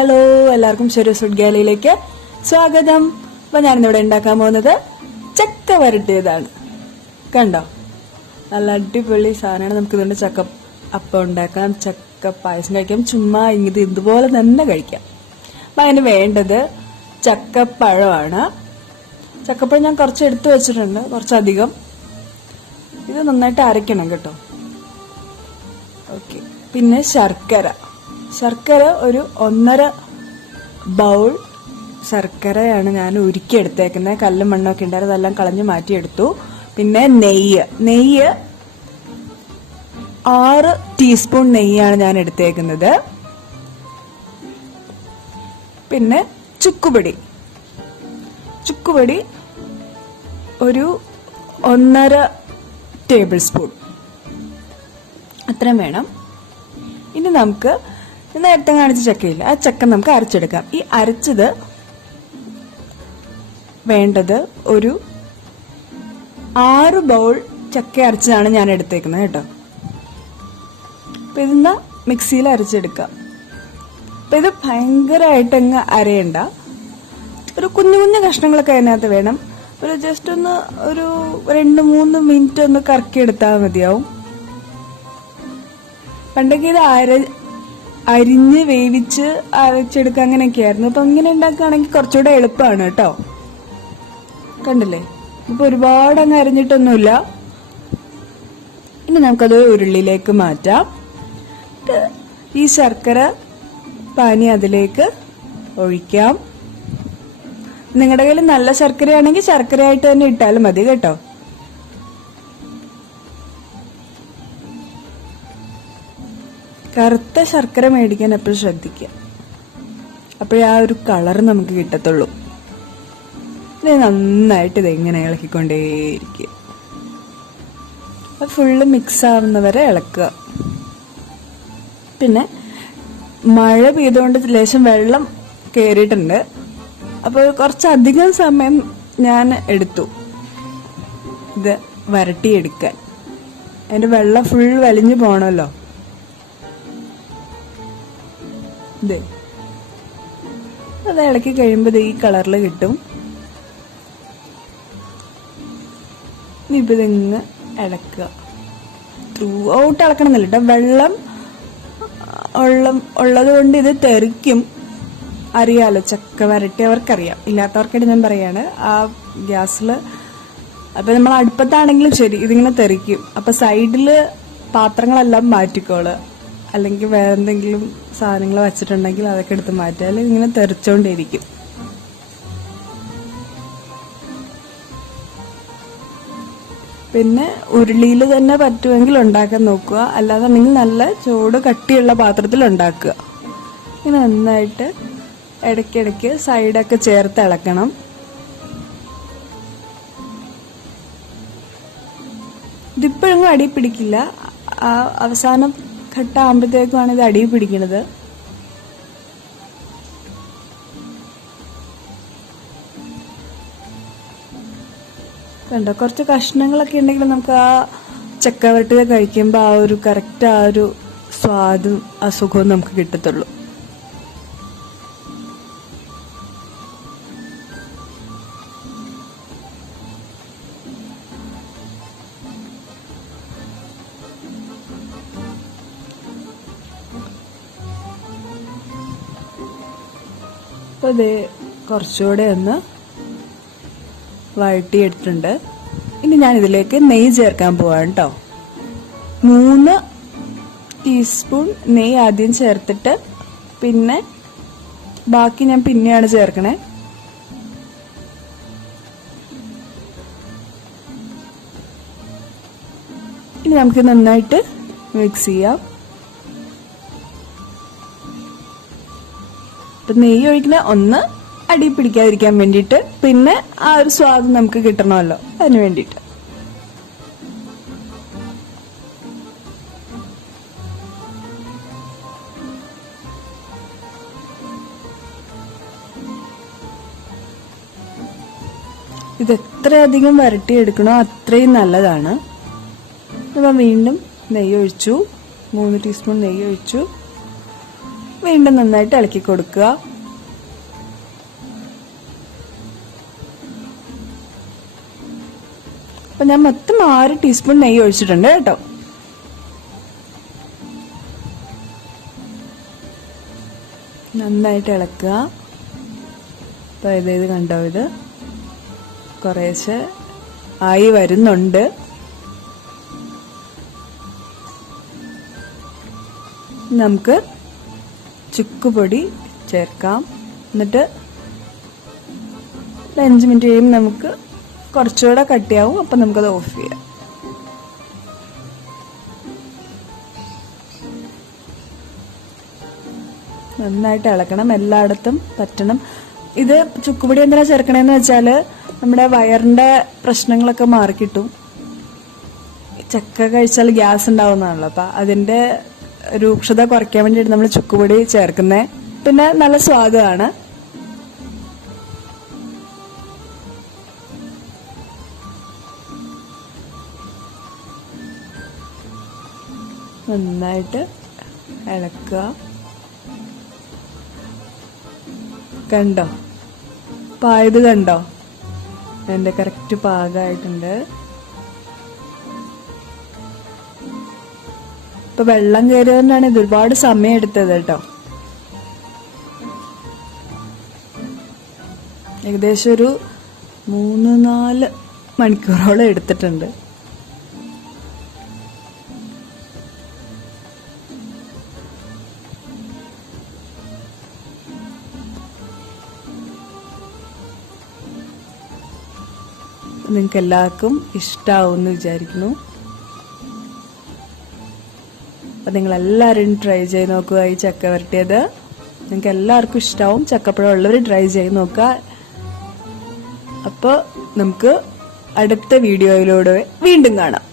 Hello, എല്ലാവർക്കും Sarus ഗാലയിലേക്ക് സ്വാഗതം. അപ്പോൾ ഞാനിന്നിവിടെ ഉണ്ടാക്കാൻ പോകുന്നത് ചക്ക വരട്ടിയതാണ്. കണ്ടോ, നല്ല അടിപൊളി സാധനമാണ്. നമുക്കിതുകൊണ്ട് ചക്ക അപ്പം ഉണ്ടാക്കാം, ചക്ക പായസം കഴിക്കാം, ചുമ്മാ ഇതുപോലെ തന്നെ കഴിക്കാം. അപ്പം അതിന് വേണ്ടത് ചക്കപ്പഴമാണ്. ചക്കപ്പഴം ഞാൻ കുറച്ച് എടുത്തു വെച്ചിട്ടുണ്ട്, കുറച്ചധികം. ഇത് നന്നായിട്ട് അരയ്ക്കണം കേട്ടോ. ഓക്കെ. പിന്നെ ശർക്കര ഒരു 1.5 ബൗൾ ശർക്കരയാണ് ഞാൻ ഉരുക്കിയെടുത്തേക്കുന്നത്. കല്ലും മണ്ണൊക്കെ ഉണ്ടായിരുന്നു, അതെല്ലാം കളഞ്ഞ് മാറ്റിയെടുത്തു. പിന്നെ നെയ്യ് 6 ടീസ്പൂൺ നെയ്യാണ് ഞാൻ എടുത്തേക്കുന്നത്. പിന്നെ ചുക്കുപൊടി ഒരു 1.5 ടേബിൾ സ്പൂൺ അത്രയും വേണം. ഇനി നമുക്ക് നേരത്തെ കാണിച്ച ചക്കയില്ല, ആ ചക്ക നമുക്ക് അരച്ചെടുക്കാം. ഈ അരച്ചത് വേണ്ടത് ഒരു 6 ബൗൾ ചക്ക അരച്ചതാണ് ഞാൻ എടുത്തേക്കുന്നത് കേട്ടോ. അപ്പൊ ഇതെന്നാ മിക്സിയിൽ അരച്ചെടുക്കാം. അപ്പൊ ഇത് ഭയങ്കരമായിട്ട് അങ്ങ് അരയണ്ട, ഒരു കുഞ്ഞു കുഞ്ഞു കഷ്ണങ്ങളൊക്കെ അതിനകത്ത് വേണം. ഒരു ജസ്റ്റ് ഒന്ന് ഒരു 2-3 മിനിറ്റ് ഒന്ന് കറക്കിയെടുത്താൽ മതിയാവും. പണ്ടൊക്കെ ഇത് അരിഞ്ഞ് വേവിച്ച് അരച്ചെടുക്കുക അങ്ങനെയൊക്കെയായിരുന്നു. അപ്പൊ ഇങ്ങനെ ഉണ്ടാക്കുകയാണെങ്കിൽ കുറച്ചുകൂടെ എളുപ്പമാണ് കേട്ടോ. കണ്ടില്ലേ, ഇപ്പൊ ഒരുപാട് അങ്ങ് അരിഞ്ഞിട്ടൊന്നുമില്ല. ഇനി നമുക്കത് ഉരുളിയിലേക്ക് മാറ്റാം. ഈ ശർക്കര പാനി അതിലേക്ക് ഒഴിക്കാം. നിങ്ങളുടെ കയ്യിൽ നല്ല ശർക്കരയാണെങ്കിൽ ശർക്കരയായിട്ട് തന്നെ ഇട്ടാലും മതി കേട്ടോ. കറുത്ത ശർക്കര മേടിക്കാൻ എപ്പോഴും ശ്രദ്ധിക്കുക, അപ്പോഴേ ആ ഒരു കളർ നമുക്ക് കിട്ടത്തുള്ളൂ. ഇത് നന്നായിട്ട് ഇതെങ്ങനെ ഇളക്കിക്കൊണ്ടേയിരിക്കുക. ഫുള്ള് മിക്സ് ആവുന്നവരെ ഇളക്കുക. പിന്നെ മഴ പെയ്തുകൊണ്ട് ലേശം വെള്ളം കയറിയിട്ടുണ്ട്. അപ്പോൾ കുറച്ചധികം സമയം ഞാൻ എടുത്തു ഇത് വരട്ടിയെടുക്കാൻ. അതിന്റെ വെള്ളം ഫുൾ വലിഞ്ഞു പോകണമല്ലോ. അത് ഇളക്കി കഴിയുമ്പോൾ ഈ കളറിൽ കിട്ടും. ഇപ്പിതിങ്ങ് ഇളക്കുക. ത്രൂ ഔട്ട് ഇളക്കണമെന്നില്ല കേട്ടോ. വെള്ളം ഉള്ളത് കൊണ്ട് ഇത് തെറിക്കും, അറിയാലോ. ചക്ക വരട്ടിയവർക്കറിയാം, ഇല്ലാത്തവർക്കായിട്ട് ഞാൻ പറയാണ്. ആ ഗ്യാസിൽ അപ്പൊ നമ്മൾ അടുപ്പത്താണെങ്കിലും ശരി ഇതിങ്ങനെ തെറിക്കും. അപ്പൊ സൈഡില് പാത്രങ്ങളെല്ലാം മാറ്റിക്കോള്, അല്ലെങ്കിൽ വേറെ എന്തെങ്കിലും സാധനങ്ങൾ വെച്ചിട്ടുണ്ടെങ്കിൽ അതൊക്കെ എടുത്ത് മാറ്റുക, അല്ലെങ്കിൽ ഇങ്ങനെ തെറിച്ചോണ്ടിരിക്കും. പിന്നെ ഉരുളിയിൽ തന്നെ പറ്റുമെങ്കിൽ ഉണ്ടാക്കാൻ നോക്കുക, അല്ലാന്നുണ്ടെങ്കിൽ നല്ല ചൂട് കട്ടിയുള്ള പാത്രത്തിൽ ഉണ്ടാക്കുക. ഇങ്ങനെ നന്നായിട്ട് ഇടയ്ക്കിടയ്ക്ക് സൈഡൊക്കെ ചേർത്ത് ഇളക്കണം. ഇതിപ്പോഴൊന്നും അടി പിടിക്കില്ല, ആ അവസാനം ഘട്ടമാകുമ്പോഴത്തേക്കുമാണ് ഇത് അടി പിടിക്കുന്നത്. കണ്ടോ, കുറച്ച് കഷ്ണങ്ങളൊക്കെ ഉണ്ടെങ്കിൽ നമുക്ക് ആ ചക്ക വരട്ടിയത് കഴിക്കുമ്പോൾ ആ ഒരു കറക്റ്റ് ആ ഒരു സ്വാദും അസുഖവും നമുക്ക് കിട്ടത്തുള്ളൂ. അപ്പോൾ ഇത് കുറച്ചുകൂടെ ഒന്ന് വഴട്ടിയെടുത്തിട്ടുണ്ട്. ഇനി ഞാൻ ഇതിലേക്ക് നെയ്യ് ചേർക്കാൻ പോവാണ് കേട്ടോ. 3 ടീസ്പൂൺ നെയ്യ് ആദ്യം ചേർത്തിട്ട് പിന്നെ ബാക്കി ഞാൻ പിന്നെയാണ് ചേർക്കണേ. ഇനി നമുക്ക് നന്നായിട്ട് മിക്സ് ചെയ്യാം. നെയ്യ് ഒഴിക്കുന്ന ഒന്ന് അടി പിടിക്കാതിരിക്കാൻ വേണ്ടിയിട്ട്, പിന്നെ ആ ഒരു സ്വാദ് നമുക്ക് കിട്ടണമല്ലോ, അതിന് വേണ്ടിയിട്ട്. ഇത് എത്രയധികം വരട്ടിയെടുക്കണോ അത്രയും നല്ലതാണ്. അപ്പം വീണ്ടും നെയ്യ് ഒഴിച്ചു, 3 ടീസ്പൂൺ നെയ്യ് ഒഴിച്ചു. വീണ്ടും നന്നായിട്ട് ഇളക്കി കൊടുക്കുക. അപ്പൊ ഞാൻ മൊത്തം 6 ടീസ്പൂൺ നെയ്യ് ഒഴിച്ചിട്ടുണ്ട് കേട്ടോ. നന്നായിട്ട് ഇളക്കുക. അപ്പൊ ഇത് കണ്ടോ, ഇത് കുറേശ്ശെ ആയി വരുന്നുണ്ട്. നമുക്ക് ചുക്കുപൊടി ചേർക്കാം. എന്നിട്ട് 5 മിനിറ്റ് കഴിയുമ്പോൾ നമുക്ക് കുറച്ചുകൂടെ കട്ടിയാവും. അപ്പം നമുക്കത് ഓഫ് ചെയ്യാം. നന്നായിട്ട് ഇളക്കണം, എല്ലായിടത്തും പറ്റണം. ഇത് ചുക്കുപൊടി എന്തിനാ ചേർക്കണേന്ന് വെച്ചാല് നമ്മുടെ വയറിന്റെ പ്രശ്നങ്ങളൊക്കെ മാറിക്കിട്ടും. ചക്ക കഴിച്ചാൽ ഗ്യാസ് ഉണ്ടാവുന്നതാണല്ലോ, അപ്പൊ അതിന്റെ രൂക്ഷത കുറയ്ക്കാൻ വേണ്ടിയിട്ട് നമ്മൾ ചുക്കുപൊടി ചേർക്കുന്നേ. പിന്നെ നല്ല സ്വാദാണ്. നന്നായിട്ട് ഇളക്കുക. കണ്ടോ പായത് കണ്ടോ, എന്റെ കറക്റ്റ് പാകമായിട്ടുണ്ട്. ഇപ്പൊ വെള്ളം കയറിയതുകൊണ്ടാണ് ഇത് ഒരുപാട് സമയം എടുത്തത് കേട്ടോ. ഏകദേശം ഒരു 3-4 മണിക്കൂറോളം എടുത്തിട്ടുണ്ട്. നിങ്ങൾക്ക് എല്ലാവർക്കും ഇഷ്ടാവുമെന്ന് വിചാരിക്കുന്നു. അപ്പം നിങ്ങളെല്ലാവരും ട്രൈ ചെയ്ത് നോക്കുക. ഈ ചക്ക വരട്ടിയത് നിങ്ങൾക്ക് എല്ലാവർക്കും ഇഷ്ടാവും. ചക്കപ്പഴം ഉള്ളവർ ട്രൈ ചെയ്ത് നോക്കുക. അപ്പോൾ നമുക്ക് അടുത്ത വീഡിയോയിലൂടെ വീണ്ടും കാണാം.